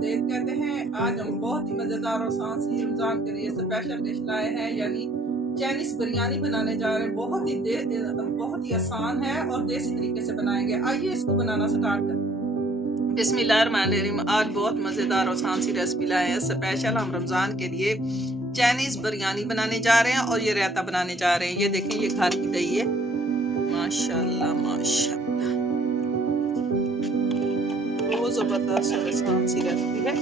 खुरदेद कहते हैं। आज हम बहुत ही मज़ेदार और सांसी रमज़ान के लिए स्पेशल डिश लाए हैं, यानी चाइनीज़ बिरयानी बनाने जा रहे हैं। बहुत ही आसान है और देसी तरीके से बनाएंगे। आइए इसको बनाना स्टार्ट करते हैं। बिस्मिल्लाहिर्रहमानिर्रहीम। आज बहुत मज़ेदार और सांसी रेसिपी लाए हैं स्पेशल हम रमज़ान के लिए। चाइनीज़ बिरयानी बनाने जा रहे हैं और ये रायता बनाने जा रहे हैं। ये देखें, ये घर की दही है, माशाल्लाह माशाल्लाह, बहुत ज़बरदस्त और आसान सी रेसिपी है।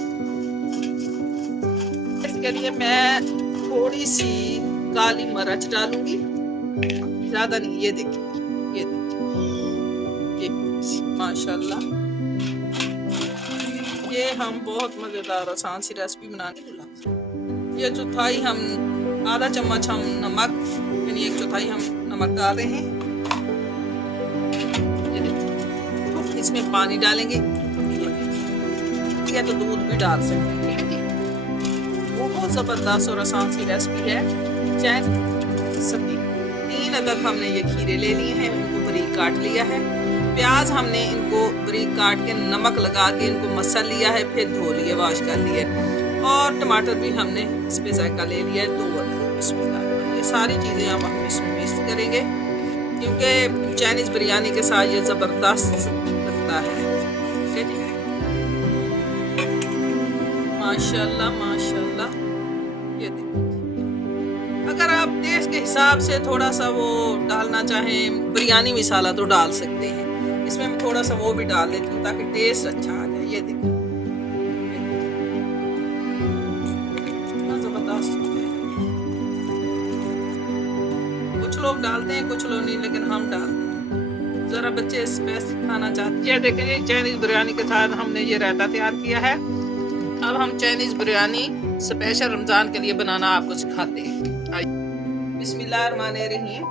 इसके लिए मैं थोड़ी सी काली मिर्च डालूंगी, ज़्यादा नहीं। ये देखिए, ये देखिए, ये माशाल्लाह, ये हम बहुत मज़ेदार आसान सी रेसिपी बनाने। ये चौथाई हम, आधा चम्मच हम नमक, यानी एक चौथाई हम नमक डाल रहे हैं। ये देखिए, तो इसमें पानी डालेंगे या तो दूध भी डाल सकते हैं। ठीक है जी, बहुत ज़बरदस्त और आसान सी रेसिपी है। चाहे सब्जी 3 अदद हमने ये खीरे ले लिए हैं, इनको बारीक काट लिया है। प्याज हमने इनको बारीक काट के नमक लगा के इनको मसल लिया है, फिर धो लिए, वॉश कर लिए। और टमाटर भी हमने इस पे जायका ले लिया है, 2 अदद। इसमें ये सारी चीज़ें अब हम इसमें मिक्स करेंगे, क्योंकि चाइनीज़ बिरयानी के साथ ये ज़बरदस्त लगता है। ठीक है जी, माशाल्लाह माशाल्लाह। ये देखिए, अगर आप टेस्ट के हिसाब से थोड़ा सा वो डालना चाहें, बिरयानी मसाला तो डाल सकते हैं। इसमें मैं थोड़ा सा वो भी डाल देती हूँ ताकि टेस्ट अच्छा आ जाए। ये देखिए, कुछ लोग डालते हैं, कुछ लोग नहीं, लेकिन हम डालते हैं। जरा बच्चे स्पेशल खाना चाहते हैं। ये देखें, चाइनीज बिरयानी के साथ हमने ये रायता तैयार किया है। अब हम चाइनीज बिरयानी स्पेशल रमजान के लिए बनाना आपको सिखाते हैं। बिस्मिल्लाहिर्रहमानिर्रहीम।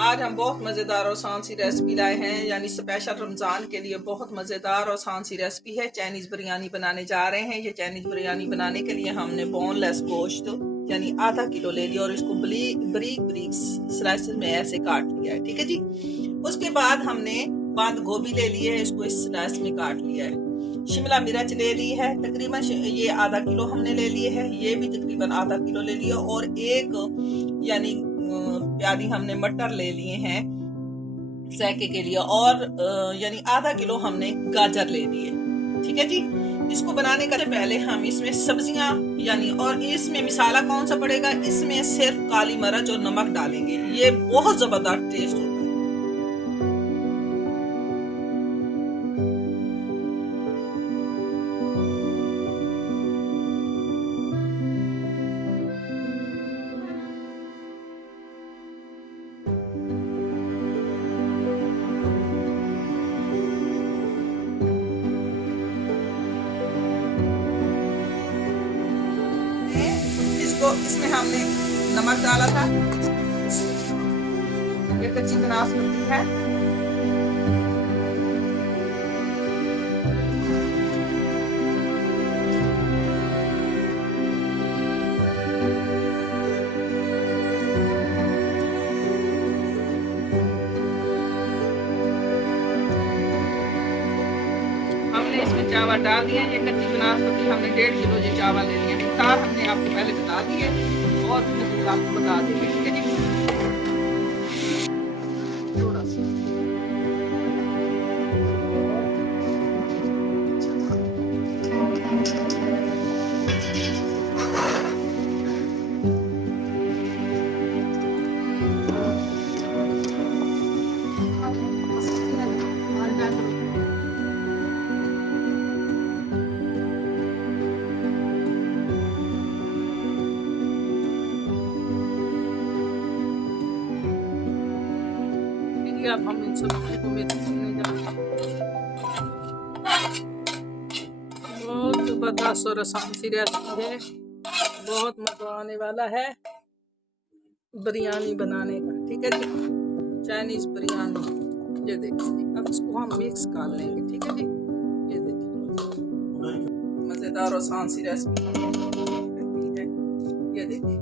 आज हम बहुत मज़ेदार और आसान सी रेसिपी लाए हैं, यानी स्पेशल रमज़ान के लिए बहुत मज़ेदार और आसान सी रेसिपी है। चाइनीज़ बिरयानी बनाने जा रहे हैं। ये चाइनीज़ बिरयानी बनाने के लिए हमने बोनलेस गोश्त यानी आधा किलो ले लिया और इसको बारीक बारीक स्लाइसेस में ऐसे काट लिया है। ठीक है जी, उसके बाद हमने बंद गोभी ले ली है, इसको इस स्लाइस में काट लिया है। शिमला मिर्च ले ली है, तकरीबन ये आधा किलो हमने ले लिए है। ये भी तकरीबन आधा किलो ले लिया। और एक यानी प्याली हमने मटर ले लिए हैं सैके के लिए, और यानी आधा किलो हमने गाजर ले लिए। ठीक है जी, इसको बनाने का पहले हम इसमें सब्जियां यानी, और इसमें मसाला कौन सा पड़ेगा, इसमें सिर्फ काली मिर्च और नमक डालेंगे। ये बहुत जबरदस्त टेस्ट होता है। इसको इसमें हमने नमक डाला था, ये कच्ची कनास होती है। हमने इसमें चावल डाल दिए। ये कच्ची कनास होती, हमने 1.5 किलो ये चावल ले लिए। मिकदार हमने आपको पहले बता दी है और आपको बता देंगे। ठीक है जी, थोड़ा सा अब हम इन सब को मिक्स करने जा रहे हैं। बहुत जबरदस्त और आसान सी रेसिपी है, बहुत मजा आने वाला है बिरयानी बनाने का। ठीक है जी, चाइनीज बिरयानी। ये देखिए, अब इसको हम मिक्स कर लेंगे। ठीक है जी, ये देखिए, मजेदार और आसान सी रेसिपी है। ये देखिए,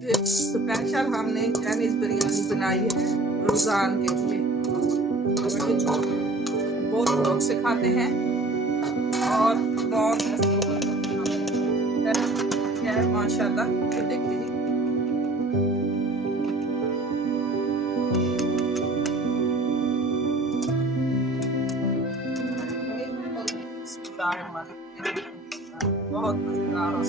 स्पेशल हमने चाइनीज बिरयानी बनाई है रमजान के लिए। बहुत लोग से खाते हैं और बहुत है माशाल्लाह। ये देखिए बहुत मजेदार और